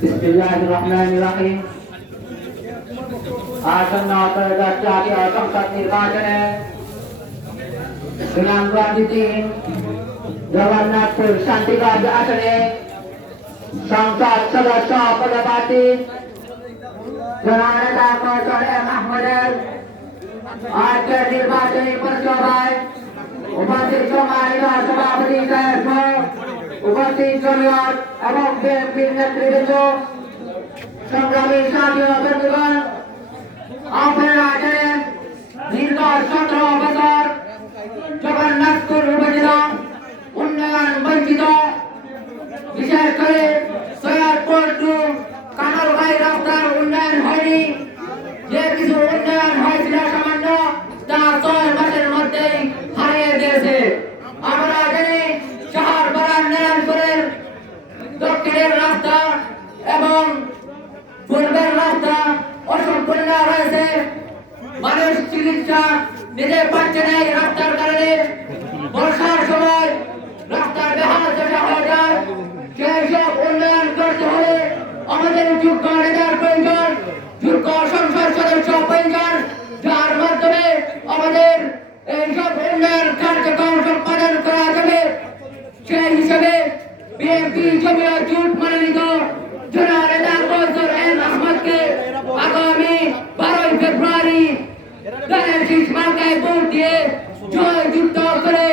বিসমিল্লাহির-রহমানির-রহিম। আসন্ন ত্রয়োদশ জাতীয় সংসদ নির্বাচনে সুনামগঞ্জ ৩ জগন্নাথপুর শান্তিগঞ্জ আসনে সংসদ সদস্য পদপ্রার্থী জননেতা কৌশল এম আহমদের আজকের নির্বাচনী পরিসভায় উপস্থিত সম্মানিত সভাপতি সাহেব, উপস্থিত জমিয়ত এবং বিএনপির নেতৃবৃন্দ, সংগ্রামী সাথী ও বন্ধুগণ, আপনারা জানেন দীর্ঘ 17 বছর জগন্নাথপুর উপজেলা উন্নয়ন বঞ্চিত, বিশেষ করে সৈয়দপুর টু কানালগাঁই রাস্তার উন্নয়ন হয়নি। যে কিছু উন্নয়ন হয়েছিল সামান্য, তা 6 মাসের মধ্যেই হারিয়ে দিয়েছে। আমরা জানি শাহরপাড়া নারায়ণপুরের দক্ষিণের রাস্তা এবং পূর্বের রাস্তা অসম্পূর্ণ রয়েছে। মানুষ চিকিৎসা নিতে পারছে না এই রাস্তার কারণে। বর্ষার সময় রাস্তার বেহাল দশা হয়ে যায়। সেই সব উন্নয়ন করতে হলে আমাদের যোগ্য নেতার প্রয়োজন, যোগ্য সংসদ সদস্য প্রয়োজন, যার মাধ্যমে আমাদের এইসব উন্নয়ন কার্যক্রম সম্পাদন করা যাবে। সেই হিসেবে বিএনপি জমিয়ত জোট মনোনীত জননেতা কৌশল এম আহমদকে আগামী 12 ফেব্রুয়ারি ধানের শীষ মার্কায় ভোট দিয়ে জয়যুক্ত করে